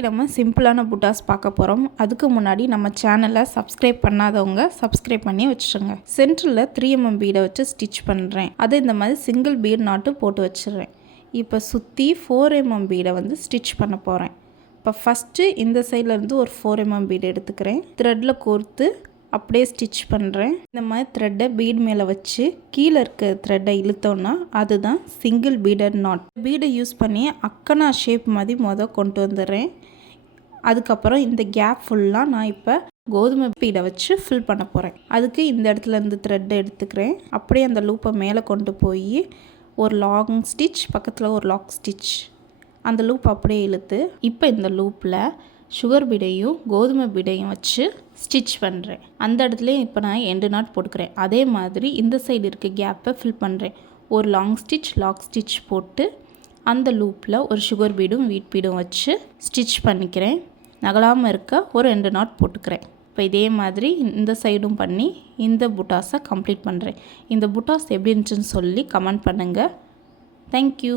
நம்ம சிம்பிளான புட்டாஸ் பார்க்க போகிறோம். அதுக்கு முன்னாடி நம்ம சேனலை சப்ஸ்கிரைப் பண்ணாதவங்க சப்ஸ்கிரைப் பண்ணி வச்சுருங்க. சென்டரில் 3mm பீடை வச்சு ஸ்டிச் பண்ணுறேன். அதை இந்த மாதிரி சிங்கிள் பீட் நாட்டு போட்டு வச்சிடுறேன். இப்போ சுற்றி 4mm பீடை வந்து ஸ்டிச் பண்ண போகிறேன். இப்போ ஃபஸ்ட்டு இந்த சைட்லேருந்து ஒரு 4mm பீடு எடுத்துக்கிறேன். த்ரெட்டில் கோர்த்து அப்படியே ஸ்டிச் பண்ணுறேன். இந்த மாதிரி த்ரெட்டை பீட் மேலே வச்சு கீழே இருக்க த்ரெட்டை இழுத்தோன்னா அதுதான் சிங்கிள் பீடட் நாட். பீடை யூஸ் பண்ணி அக்கனா ஷேப் மாதிரி கொண்டு வந்துடுறேன். அதுக்கப்புறம் இந்த கேப் ஃபுல்லாக நான் இப்போ கோதுமை பீடை வச்சு ஃபில் பண்ண போகிறேன். அதுக்கு இந்த இடத்துல இருந்து த்ரெட்டை எடுத்துக்கிறேன். அப்படியே அந்த லூப்பை மேலே கொண்டு போய் ஒரு லாங் ஸ்டிச், பக்கத்தில் ஒரு லாக் ஸ்டிச், அந்த லூப் அப்படியே இழுத்து இப்போ இந்த லூப்பில் சுகர் பீடையும் கோதுமை பீடையும் வச்சு ஸ்டிச் பண்ணுறேன். அந்த இடத்துலையும் இப்போ நான் எண்டு நாட் போட்டுக்கிறேன். அதே மாதிரி இந்த சைடு இருக்க கேப்பை ஃபில் பண்ணுறேன். ஒரு லாங் ஸ்டிச், லாக் ஸ்டிச் போட்டு அந்த லூப்பில் ஒரு சுகர் பீடும் வீட் பீடும் வச்சு ஸ்டிச் பண்ணிக்கிறேன். நகலாமல் இருக்க ஒரு 2 நாட் போட்டுக்கிறேன். இப்போ இதே மாதிரி இந்த சைடும் பண்ணி இந்த புட்டாஸை கம்ப்ளீட் பண்ணுறேன். இந்த புட்டாஸ் எப்படி இருந்துச்சுன்னு சொல்லி கமெண்ட் பண்ணுங்கள். தேங்க்யூ.